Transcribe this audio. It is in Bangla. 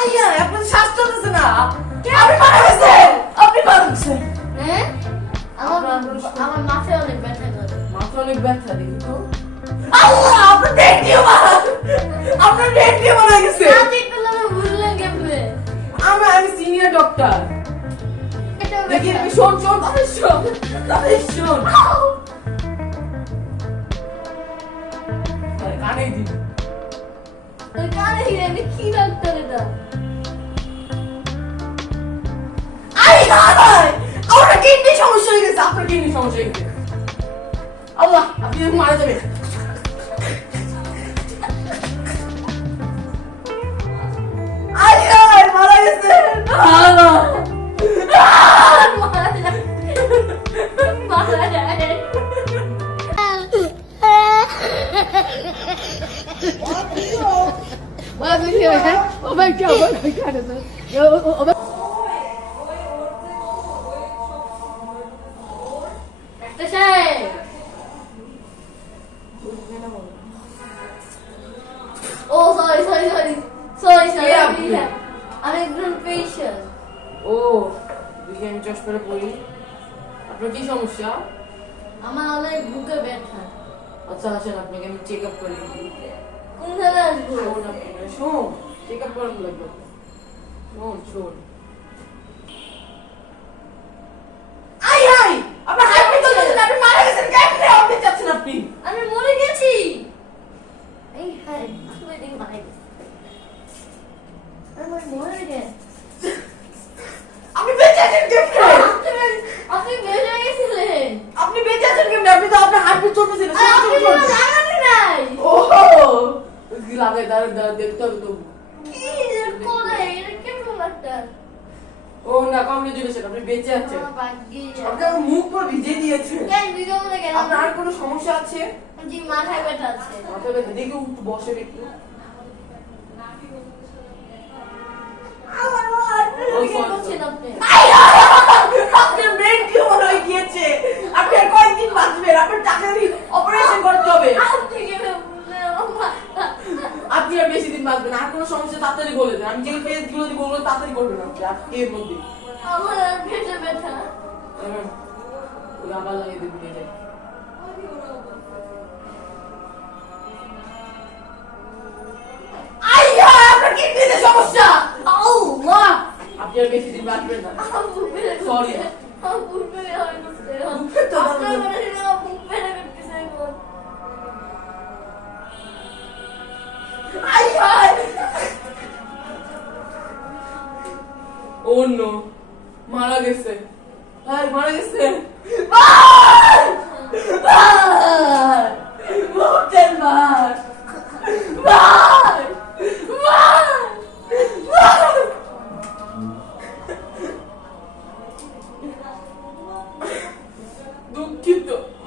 আইয়া আপনার শ্বাস চলতেছে না। আপনি মারা গেছেন আপনি মারা গেছেন। হ্যাঁ আমার আমার মাথায় অনেক ব্যথা করে। মাথা অনেক ব্যথা দেখি তো। আল্লাহ আপনার পেট দিয়ে মারা আপনার পেট দিয়ে মারা গেছে। রাতে একটু আমি ভুললাম কেমনে আমি আমি সিনিয়র ডক্টর দেখি ব্যথা। শোন শোন তাহলে শোন তাহলে শোন। কানে দিবি কানে আমি কি ডাক্তার এটা? সমস্যা হয়ে গেছে আপনার কিডনি সমস্যা হয়ে গেছে আল্লাহ আপনি এরকম মারা যাবেন আরে আরে, মারা গেছে আল্লাহ মারা যায় মারা যায় doctor sorry sorry sorry sorry I'm a আপনি? আমি একজন পেশেন্ট ও আমি চশমাটা পরি? আপনার কি সমস্যা? আমার অনেক বুকে ব্যথা। আচ্ছা আসেন আপনাকে আমি চেক আপ করি কোন জায়গায় আসব? শোন চেক আপ করানো লাগবে। শোন শোন আই আই আপনার হার্ট বিট চলতেছে না, আপনি মারা গেছেন কেমনে আপনি যাচ্ছেন আপনি আমি মরে গেছি এই হ্যাঁ আসলে এই মারা গেছি আমি মরে গেছি আপনি বেঁচে আছেন কেমনে আপনি- আপনি বেড়ে গেছিলেন আপনি বেঁচে আছেন কেমনে আপনি তো আপনার হার্ট বিট চলতেছে না আর আপনি তো লাগাতে নাই ও লাগে দাঁড়া দাঁড়া দেখতে হবে তো ও না কংগ্রেচুলেশন আপনি বেঁচে আছেন। আমার ভাগ্যে। আপনি আমার মুখ পুরো ভিজে দিয়েছেন। কেন ভিডিও কেন আপনার কোনো সমস্যা আছে? জি মাথায় ব্যথা আছে। মাথা ব্যথা দেখে বসেন একটু। কি করছেন আপনি। আপনার ব্রেন টিউমার হয়ে গিয়েছে। আপনি আর কয়েকদিন বাঁচবেন আপনার তাড়াতাড়ি অপারেশন করতে হবে আপনি কেন বললেন আমার আপনি দিন বাঁচবেন আর কোনো সমস্যা তাড়াতাড়ি বলে দেন আমি যে টেস্টগুলো দিব ওগুলো তাড়াতাড়ি করবেন আপনি আজকে এর মধ্যে আমার পেটে ব্যথা। ওই আবার লাগিয়ে সমস্যা? আল্লাহ! বেশি দিন বাঁচবেন না। আমার ও নো মারা গেছে। ভাই মারা গেছে। ভাই! ভাই! দুঃখিত। মারা